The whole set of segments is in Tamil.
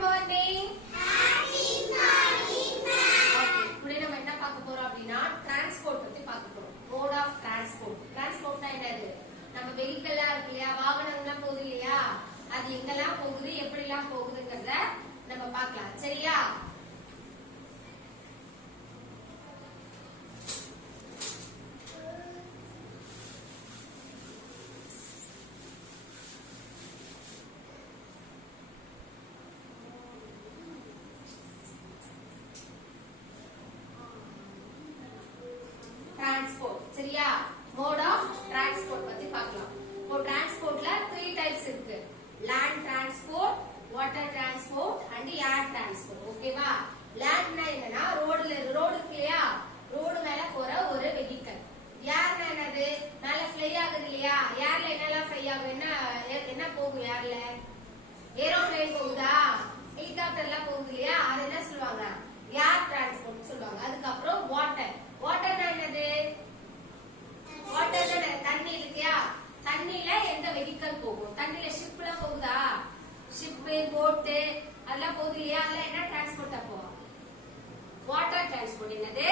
morning. Happy morning, ma'am. Okay, today நம்ம என்ன பார்க்க போறோம் அப்படினா transport பத்தி பார்க்க போறோம். Mode of transport. Transportனா என்னது? நம்ம வெஹிக்கிளா இருக்கு இல்லையா, வாகனங்கள்லாம் போகுது இல்லையா, அது எங்கெல்லாம் போகுது, எப்படிலாம் போகுதுங்கறத நம்ம பார்க்கலாம். சரியா? Transport. சரியா? Mode of transport பத்தி பார்க்கலாம். இப்போ transportல 3 types இருக்கு. Land transport, water transport and air transport. ஓகேவா? landனா என்னன்னா ரோடு இருக்கு இல்லையா, ரோடு மேல போற ஒரு வெஹிக்கிள். ஏர்னா என்னது? மேல ஃப்ளை ஆகுது இல்லையா, ஏர்ல என்னெல்லாம் ஃப்ளை ஆகும், என்ன போகும் ஏர்ல? ஏரோப்ளேன் போகுதா, ஹெலிகாப்டர்லாம் போகுது இல்லையா, அது என்ன சொல்லுவாங்க? ஏர் டிரான்ஸ்போர்ட் சொல்லுவாங்க. அதுக்கப்புறம் வாட்டர். வாட்டர்னா என்னது? வாட்டர்ல தண்ணி இருக்கியா, தண்ணில எந்த வெஹிக்கிள் போகும்? தண்ணில ஷிப்லாம் போகுதா, ஷிப் போட் அதெல்லாம் போகுது இல்லையா, அதெல்லாம் என்ன டிரான்ஸ்போர்ட் அப்போ? Water transport. என்னது?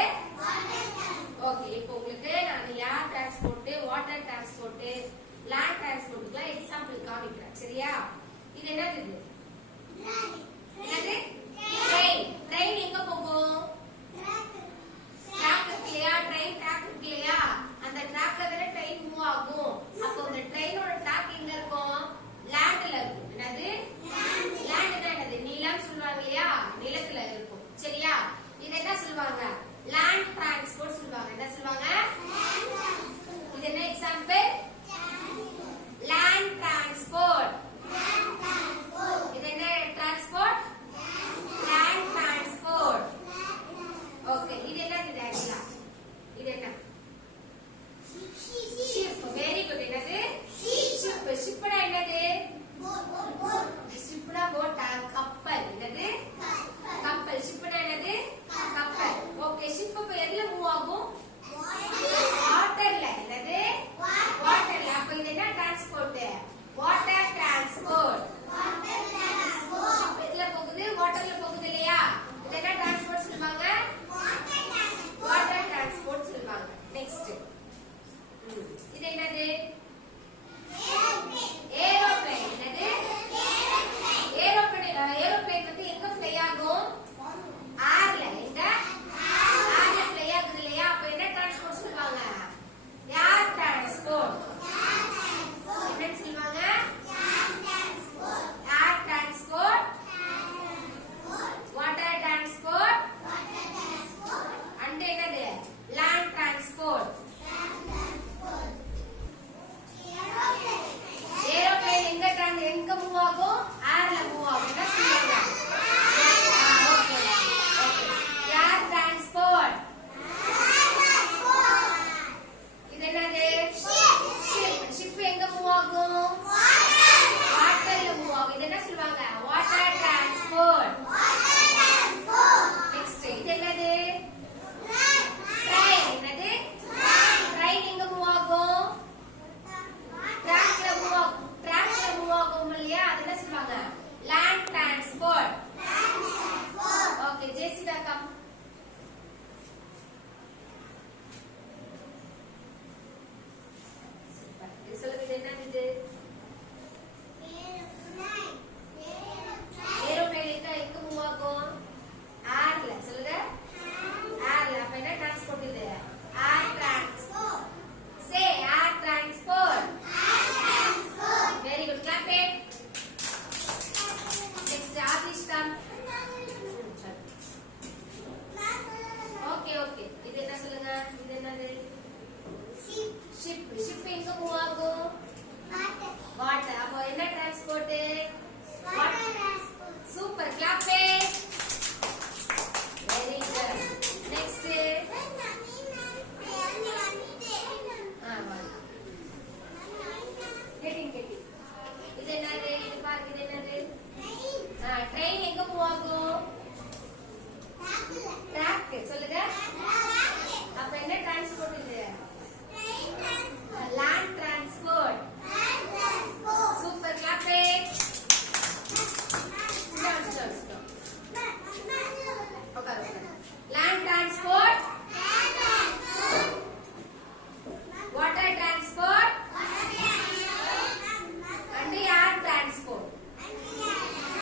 ஓகே, இப்போ உங்களுக்கு நான் air transport, water transport, land டிரான்ஸ்போர்ட்க்குலாம் எக்ஸாம்பிள் காமிக்கிறேன். சரியா? இது என்னது? இது